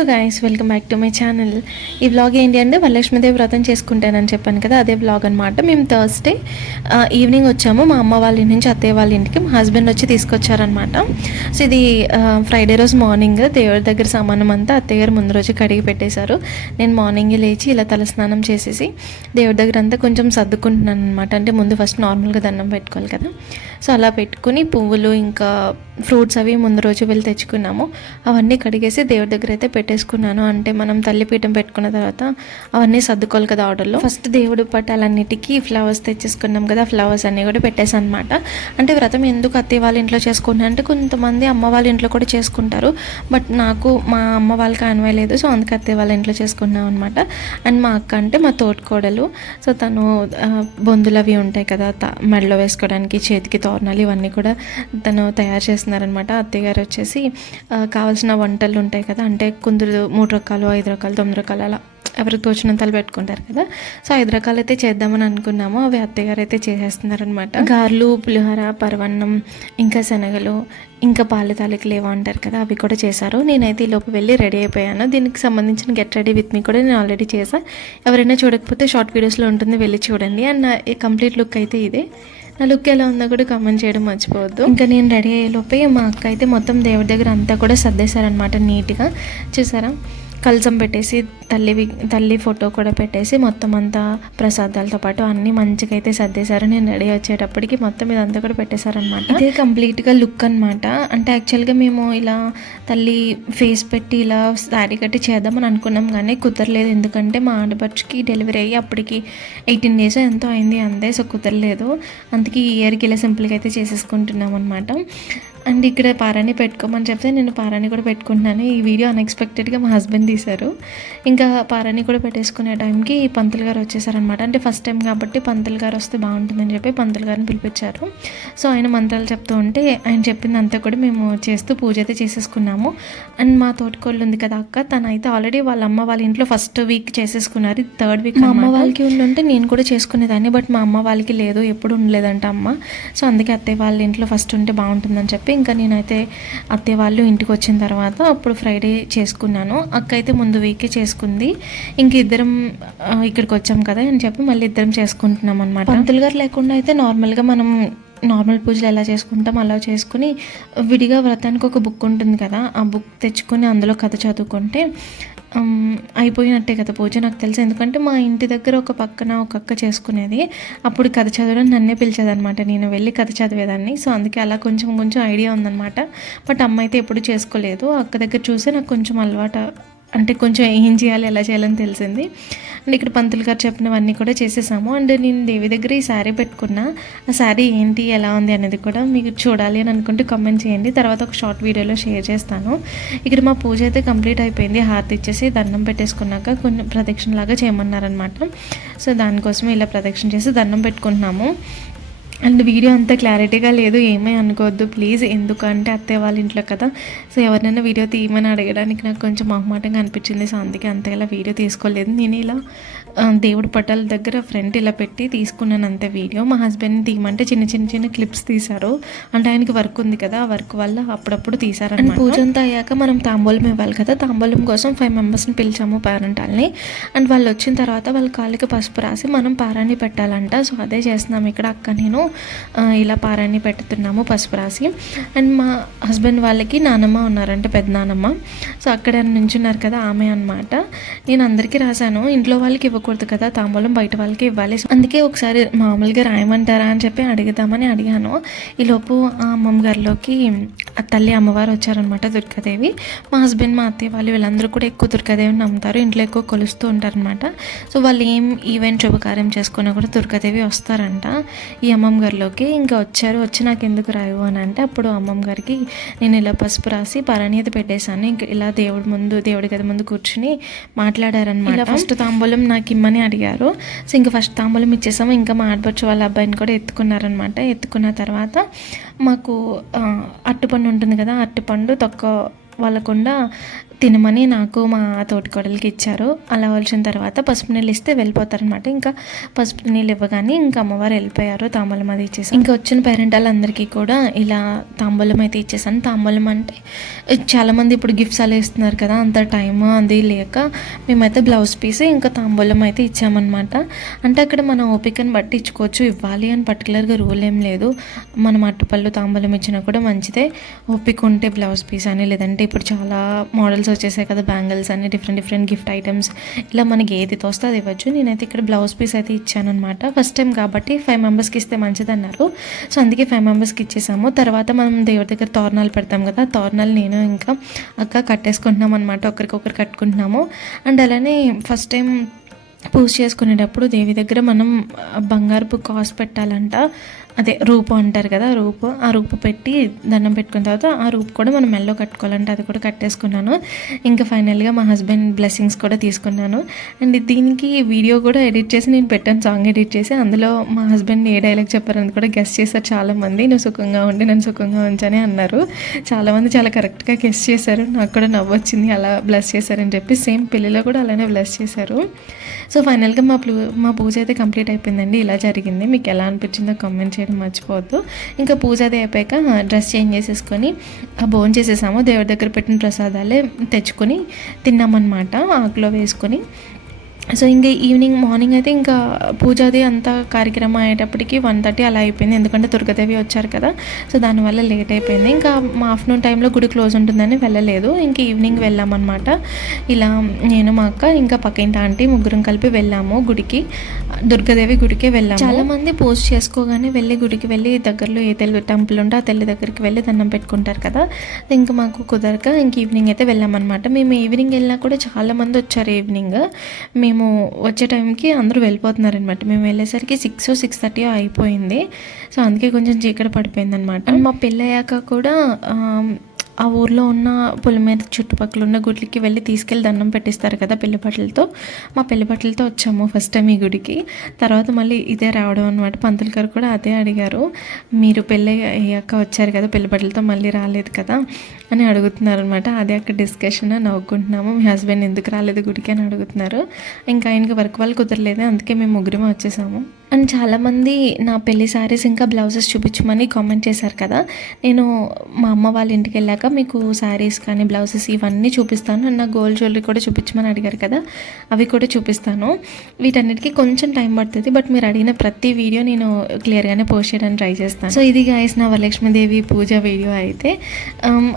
Hello guys welcome back to my channel ఈ vlog ఏంటి అంటే వరలక్ష్మీదేవి వ్రతం చేసుకుంటానని చెప్పాను కదా అదే వ్లాగ్ అనమాట మేము థర్స్డే ఈవినింగ్ వచ్చాము. మా అమ్మ వాళ్ళ ఇంటి నుంచి అత్తయ్య వాళ్ళ ఇంటికి మా హస్బెండ్ వచ్చి తీసుకొచ్చారనమాట సో ఇది ఫ్రైడే రోజు మార్నింగ్ దేవుడి దగ్గర సామానం అంతా అత్తయ్య గారు ముందు రోజు కడిగి పెట్టేశారు. నేను మార్నింగే లేచి ఇలా తలస్నానం చేసేసి దేవుడి దగ్గర అంతా కొంచెం సర్దుకుంటున్నాను అనమాట అంటే ముందు ఫస్ట్ నార్మల్గా దండం పెట్టుకోవాలి కదా. సో అలా పెట్టుకుని పువ్వులు ఇంకా ఫ్రూట్స్ అవి ముందు రోజు వెళ్ళి తెచ్చుకున్నాము. అవన్నీ కడిగేసి దేవుడి దగ్గర అయితే పెట్టేసుకున్నాను. అంటే మనం తల్లిపీఠం పెట్టుకున్న తర్వాత అవన్నీ సర్దుకోవాలి కదా ఆర్డర్లో. ఫస్ట్ దేవుడు పటాలన్నిటికీ ఫ్లవర్స్ తెచ్చేసుకున్నాం కదా ఫ్లవర్స్ అన్నీ కూడా పెట్టేసాను అనమాట అంటే వ్రతం ఎందుకు అత్తయ్య వాళ్ళ ఇంట్లో చేసుకున్నా అంటే కొంతమంది అమ్మ వాళ్ళ ఇంట్లో కూడా చేసుకుంటారు. బట్ నాకు మా అమ్మ వాళ్ళకి అనువే లేదు సో అందుకే అత్తయ్య వాళ్ళ ఇంట్లో చేసుకున్నాం అనమాట అండ్ మా అక్క అంటే మా తోటికోడలు. సో తను బొందులవి బొందులు అవి ఉంటాయి కదా మెడలో వేసుకోవడానికి చేతికి తోరణాలు ఇవన్నీ కూడా తను తయారు చేస్తున్నారనమాట అత్తయ్య గారు వచ్చేసి కావాల్సిన వంటలు ఉంటాయి కదా అంటే కొందరు మూడు రకాలు ఐదు రకాలు తొమ్మిది రకాలు అలా ఎవరికి తోచినంతలు పెట్టుకుంటారు కదా. సో ఐదు రకాలు అయితే చేద్దామని అనుకున్నాము. అవి అత్తగారు అయితే చేసేస్తున్నారనమాట గార్లు పులిహోర పరవన్నం ఇంకా శనగలు ఇంకా పాలు తాలికలు ఏవో అంటారు కదా అవి కూడా చేశారు. నేనైతే ఈ లోపు వెళ్ళి రెడీ అయిపోయాను. దీనికి సంబంధించిన గెట్ రెడీ విత్ మీ కూడా నేను ఆల్రెడీ చేశాను ఎవరైనా చూడకపోతే షార్ట్ వీడియోస్లో ఉంటుంది వెళ్ళి చూడండి. అండ్ నా కంప్లీట్ లుక్ అయితే ఇదే. నా లుక్ ఎలా ఉందో కూడా కామెంట్ చేయడం మర్చిపోవద్దు. ఇంకా నేను రెడీ అయ్యే లోపే మా అక్క అయితే మొత్తం దేవుడి దగ్గర అంతా కూడా సర్దేశారనమాట నీట్గా చూసారా? కలసం పెట్టేసి తల్లి తల్లి ఫోటో కూడా పెట్టేసి మొత్తం అంతా ప్రసాదాలతో పాటు అన్ని మంచిగా అయితే సర్దేశారు. నేను రెడీ వచ్చేటప్పటికి మొత్తం ఇదంతా కూడా పెట్టేశారనమాట ఇదే కంప్లీట్గా లుక్ అనమాట అంటే యాక్చువల్గా మేము ఇలా తల్లి ఫేస్ పెట్టి ఇలా శారీ కట్టి చేద్దామని అనుకున్నాం కానీ కుదరలేదు. ఎందుకంటే మా ఆడపడుచుకి డెలివరీ అయ్యి అప్పటికి ఎయిటీన్ డేస్ ఎంతో అయింది అంతే. సో కుదరలేదు. అందుకే ఈ ఇయర్కి ఇలా సింపుల్గా అయితే చేసేసుకుంటున్నాం అనమాట అండ్ ఇక్కడ పారాని పెట్టుకోమని చెప్తే నేను పారాని కూడా పెట్టుకుంటున్నాను. ఈ వీడియో అన్ఎక్స్పెక్టెడ్గా మా హస్బెండ్ తీశారు. ఇంకా పారాని కూడా పెట్టేసుకునే టైంకి పంతులు గారు వచ్చేసారనమాట అంటే ఫస్ట్ టైం కాబట్టి పంతులు గారు వస్తే బాగుంటుందని చెప్పి పంతులు గారిని పిలిపించారు. సో ఆయన మంత్రాలు చెప్తూ ఉంటే ఆయన చెప్పిందంతా కూడా మేము చేస్తూ పూజ అయితే చేసేసుకున్నాము. అండ్ మా తోటికోళ్ళు ఉంది కదా అక్క తను అయితే ఆల్రెడీ వాళ్ళ అమ్మ వాళ్ళ ఇంట్లో ఫస్ట్ వీక్ చేసేసుకున్నారు థర్డ్ వీక్ మా అమ్మ వాళ్ళకి ఉండుంటే నేను కూడా చేసుకునేదాన్ని బట్ మా అమ్మ వాళ్ళకి లేదు ఎప్పుడు ఉండలేదంట అమ్మ. సో అందుకే అత్తయ్య వాళ్ళ ఇంట్లో ఫస్ట్ ఉంటే బాగుంటుందని చెప్పి ఇంకా నేనైతే అత్తే వాళ్ళు ఇంటికి వచ్చిన తర్వాత అప్పుడు ఫ్రైడే చేసుకున్నాను. అక్క అయితే ముందు వీకే చేసుకుంది. ఇంక ఇద్దరం ఇక్కడికి వచ్చాం కదా అని చెప్పి మళ్ళీ ఇద్దరం చేసుకుంటున్నాం అనమాట పంతులు గారు లేకుండా అయితే నార్మల్గా మనం నార్మల్ పూజలు ఎలా చేసుకుంటాం అలా చేసుకుని విడిగా వ్రతానికి ఒక బుక్ ఉంటుంది కదా ఆ బుక్ తెచ్చుకొని అందులో కథ చదువుకుంటే అయిపోయినట్టే కదా పూజ నాకు తెలుసు. ఎందుకంటే మా ఇంటి దగ్గర ఒక పక్కన ఒక అక్క చేసుకునేది. అప్పుడు కథ చదవడం నన్నే పిలిచేదనమాట నేను వెళ్ళి కథ చదివేదాన్ని. సో అందుకే అలా కొంచెం కొంచెం ఐడియా ఉందన్నమాట. బట్ అమ్మ అయితే ఎప్పుడు చేసుకోలేదు. అక్క దగ్గర చూసే నాకు కొంచెం అలవాటు అంటే కొంచెం ఏం చేయాలి ఎలా చేయాలని తెలిసింది. అండ్ ఇక్కడ పంతులు గారు చెప్పినవన్నీ కూడా చేసేసాము. అండ్ నేను దేవి దగ్గర ఈ శారీ పెట్టుకున్నా. ఆ శారీ ఏంటి ఎలా ఉంది అనేది కూడా మీకు చూడాలి అని అనుకుంటే కామెంట్ చేయండి. తర్వాత ఒక షార్ట్ వీడియోలో షేర్ చేస్తాను. ఇక్కడ మా పూజ అయితే కంప్లీట్ అయిపోయింది. హారతి ఇచ్చేసి దండం పెట్టేసుకున్నాక కొన్ని ప్రదక్షిణలాగా చేయమన్నారనమాట సో దానికోసం ఇలా ప్రదక్షిణ చేసి దండం పెట్టుకుంటున్నాము. అండ్ వీడియో అంత క్లారిటీగా లేదు ఏమీ అనుకోవద్దు. ప్లీజ్ ఎందుకంటే అత్తయ్య వాళ్ళ ఇంట్లో కదా. సో ఎవరినైనా వీడియో తీయమని అడగడానికి నాకు కొంచెం మొహమాటంగా అనిపించింది. సో అందుకే అంత ఇలా వీడియో తీసుకోలేదు. నేను ఇలా దేవుడి పటాల దగ్గర ఫ్రంట్ ఇలా పెట్టి తీసుకున్నాను అంతే వీడియో. మా హస్బెండ్ తీయమంటే చిన్న చిన్న చిన్న క్లిప్స్ తీశారు. అంటే ఆయనకి వర్క్ ఉంది కదా ఆ వర్క్ వల్ల అప్పుడప్పుడు తీశారనమాట పూజ అంతా అయ్యాక మనం తాంబూలం ఇవ్వాలి కదా. తాంబూలం కోసం ఫైవ్ మెంబర్స్ని పిలిచాము పేరెంటాల్ని. అండ్ వాళ్ళు వచ్చిన తర్వాత వాళ్ళ కాళ్ళకి పసుపు రాసి మనం పారాన్ని పెట్టాలంట. సో అదే చేస్తున్నాం. ఇక్కడ అక్క నేను. ఇలా పారాన్ని పెడుతున్నాము పసుపు రాసి. అండ్ మా హస్బెండ్ వాళ్ళకి నానమ్మ ఉన్నారంటే పెద్ద నానమ్మ. సో అక్కడ నుంచున్నారు కదా ఆమె అనమాట నేను అందరికీ రాశాను ఇంట్లో వాళ్ళకి ఇవ్వకూడదు కదా తాంబూలం బయట వాళ్ళకి ఇవ్వాలి. అందుకే ఒకసారి మామూలుగా రాయమంటారా అని చెప్పి అడుగుదామని అడిగాను. ఈలోపు ఆ అమ్మమ్మ గారిలోకి ఆ తల్లి అమ్మవారు వచ్చారనమాట దుర్గాదేవి. మా హస్బెండ్ మా అత్తయ్య వాళ్ళు వీళ్ళందరూ కూడా ఎక్కువ దుర్గాదేవిని నమ్ముతారు ఇంట్లో ఎక్కువ కొలుస్తూ ఉంటారనమాట సో వాళ్ళు ఏం ఈవెంట్ శుభకార్యం చేసుకున్నా కూడా దుర్గాదేవి వస్తారంట. ఈ అమ్మమ్మ గారిలోకి ఇంకా వచ్చారు వచ్చి నాకు ఎందుకు రాయవు అని అంటే అప్పుడు అమ్మమ్మ గారికి నేను ఇలా పసుపు రాసి పరణీయత పెట్టేశాను. ఇంకా ఇలా దేవుడి ముందు దేవుడి గది ముందు కూర్చుని మాట్లాడారనమాట ఫస్ట్ తాంబూలం నాకు ఇమ్మని అడిగారు. సో ఇంకా ఫస్ట్ తాంబూలం ఇచ్చేసాము. ఇంకా మా ఆడపడుచు వాళ్ళ అబ్బాయిని కూడా ఎత్తుకున్నారనమాట ఎత్తుకున్న తర్వాత మాకు అట్టుపండు ఉంటుంది కదా అట్టుపండు తొక్క వాళ్ళకుండా తినమని నాకు మా తోటికోడలకి ఇచ్చారు. అలా వలసిన తర్వాత పసుపు నీళ్ళు ఇస్తే వెళ్ళిపోతారనమాట ఇంకా పసుపు నీళ్ళు ఇవ్వగానే ఇంకా అమ్మవారు వెళ్ళిపోయారు తాంబూలం అది ఇచ్చేసి ఇంకా వచ్చిన పేరెంట్ వాళ్ళందరికీ కూడా ఇలా తాంబూలం అయితే ఇచ్చేసాను. తాంబూలం అంటే చాలామంది ఇప్పుడు గిఫ్ట్స్ అలా ఇస్తున్నారు కదా అంత టైం అది లేక మేమైతే బ్లౌజ్ పీస్ ఇంకా తాంబూలం అయితే ఇచ్చామన్నమాట. అంటే అక్కడ మన ఓపికని బట్టి ఇచ్చుకోవచ్చు ఇవ్వాలి అని పర్టికులర్గా రూల్ ఏం లేదు. మనం అట్టుపళ్ళు తాంబూలం ఇచ్చినా కూడా మంచిదే. ఓపిక ఉంటే బ్లౌజ్ పీస్ అని లేదంటే ఇప్పుడు చాలా మోడల్స్ వచ్చేసాయి కదా బ్యాంగిల్స్ అన్ని డిఫరెంట్ డిఫరెంట్ గిఫ్ట్ ఐటమ్స్ ఇలా మనకి ఏది తోస్తే అది ఇవ్వచ్చు. నేనైతే ఇక్కడ బ్లౌజ్ పీస్ అయితే ఇచ్చాను అనమాట ఫస్ట్ టైం కాబట్టి ఫైవ్ మెంబర్స్కి ఇస్తే మంచిది అన్నారు సో అందుకే ఫైవ్ మెంబర్స్కి ఇచ్చేసాము. తర్వాత మనం దేవుడి దగ్గర తోరణాలు పెడతాం కదా తోరణాలు నేను ఇంకా అక్క కట్టేసుకుంటున్నాం అనమాట ఒకరికొకరు కట్టుకుంటున్నాము. అండ్ అలానే ఫస్ట్ టైం పూజ చేసుకునేటప్పుడు దేవి దగ్గర మనం బంగారపు కాసు పెట్టాలంట. అదే రూపు అంటారు కదా రూపు. ఆ రూపు పెట్టి దండం పెట్టుకున్న తర్వాత ఆ రూపు కూడా మనం మెల్లో కట్టుకోవాలంటే అది కూడా కట్టేసుకున్నాను. ఇంకా ఫైనల్గా మా హస్బెండ్ బ్లెస్సింగ్స్ కూడా తీసుకున్నాను. అండ్ దీనికి వీడియో కూడా ఎడిట్ చేసి నేను పెట్టాను సాంగ్ ఎడిట్ చేసి. అందులో మా హస్బెండ్ ఏ డైలాగ్ చెప్పారని కూడా గెస్ట్ చేశారు చాలామంది. నువ్వు సుఖంగా ఉండి నన్ను సుఖంగా ఉంచని అన్నారు. చాలామంది చాలా కరెక్ట్గా గెస్ట్ చేశారు. నాకు కూడా నవ్వు వచ్చింది అలా బ్లెస్ చేశారని చెప్పి సేమ్ పెళ్ళిలో కూడా అలానే బ్లెస్ చేశారు. సో ఫైనల్గా మా ప్లూ మా పూజ అయితే కంప్లీట్ అయిపోయిందండి. ఇలా జరిగింది. మీకు ఎలా అనిపించిందో కామెంట్ చేయడం మర్చిపోవద్దు. ఇంకా పూజ అది అయిపోయాక డ్రెస్ చేంజ్ చేసేసుకొని భోజనం చేసేసాము. దేవుడి దగ్గర పెట్టిన ప్రసాదాలే తెచ్చుకొని తిన్నామన్నమాట ఆకులో వేసుకొని. సో ఇంకా ఈవినింగ్ మార్నింగ్ అయితే ఇంకా పూజ అది అంతా కార్యక్రమం అయ్యేటప్పటికి వన్ థర్టీ అలా అయిపోయింది. ఎందుకంటే దుర్గాదేవి వచ్చారు కదా. సో దానివల్ల లేట్ అయిపోయింది. ఇంకా మా ఆఫ్టర్నూన్ టైంలో గుడి క్లోజ్ ఉంటుందని వెళ్ళలేదు. ఇంకా ఈవినింగ్ వెళ్ళామన్నమాట. ఇలా నేను మా అక్క ఇంకా పక్కింటి ఆంటీ ముగ్గురం కలిపి వెళ్ళాము గుడికి. దుర్గాదేవి గుడికే వెళ్ళాము. చాలామంది పోస్ట్ చేసుకోగానే వెళ్ళి గుడికి వెళ్ళి దగ్గరలో ఏ తెల్లి టెంపుల్ ఉంటే ఆ తెల్లి దగ్గరికి వెళ్ళి దండం పెట్టుకుంటారు కదా. ఇంకా మాకు కుదరక ఇంక ఈవినింగ్ అయితే వెళ్ళామన్నమాట. మేము ఈవినింగ్ వెళ్ళినా కూడా చాలామంది వచ్చారు ఈవినింగ్. మేము మేము వచ్చే టైంకి అందరూ వెళ్ళిపోతున్నారనమాట మేము వెళ్ళేసరికి సిక్స్ సిక్స్ థర్టీ అయిపోయింది. సో అందుకే కొంచెం చీకటి పడిపోయింది అనమాట మా పెళ్ళయ్యాక కూడా ఆ, ఊర్లో ఉన్న పొలిమేర చుట్టుపక్కల ఉన్న గుడికి వెళ్ళి తీసుకెళ్ళి దండం పెట్టిస్తారు కదా పెళ్ళి బట్టలతో మా పెళ్ళి బట్టలతో వచ్చాము ఫస్ట్ టైం ఈ గుడికి. తర్వాత మళ్ళీ ఇదే రావడం అనమాట పంతులు గారు కూడా అదే అడిగారు. మీరు పెళ్ళి అయ్యాక వచ్చారు కదా పెళ్ళి బట్టలతో మళ్ళీ రాలేదు కదా అని అడుగుతున్నారు అనమాట అదే అక్కడ డిస్కషన్ నవ్వుకుంటున్నాము. మీ హస్బెండ్ ఎందుకు రాలేదు గుడికి అని అడుగుతున్నారు. ఇంకా ఆయనకి వర్క్ వాళ్ళు కుదరలేదు అందుకే మేము ముగ్గురమే వచ్చేసాము. అండ్ చాలామంది నా పెళ్ళి శారీస్ ఇంకా బ్లౌజెస్ చూపించమని కామెంట్ చేశారు కదా. నేను మా అమ్మ వాళ్ళ ఇంటికి వెళ్ళాక మీకు శారీస్ కానీ బ్లౌజెస్ ఇవన్నీ చూపిస్తాను. అండ్ నా గోల్డ్ జ్యువెలరీ కూడా చూపించమని అడిగారు కదా అవి కూడా చూపిస్తాను. వీటన్నిటికీ కొంచెం టైం పడుతుంది బట్ మీరు అడిగిన ప్రతి వీడియో నేను క్లియర్గానే పోస్ట్ చేయడానికి ట్రై చేస్తాను. సో ఇది గాయస్ నా వరలక్ష్మీదేవి పూజ వీడియో అయితే.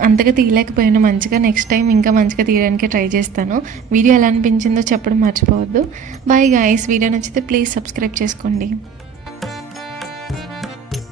అంతగా తీయలేకపోయాను మంచిగా నెక్స్ట్ టైం ఇంకా మంచిగా తీయడానికి ట్రై చేస్తాను. వీడియో ఎలా అనిపించిందో చెప్పడం మర్చిపోవద్దు. బాయ్ గాయస్ వీడియో నచ్చితే ప్లీజ్ సబ్స్క్రైబ్ చేసుకోండి. ready.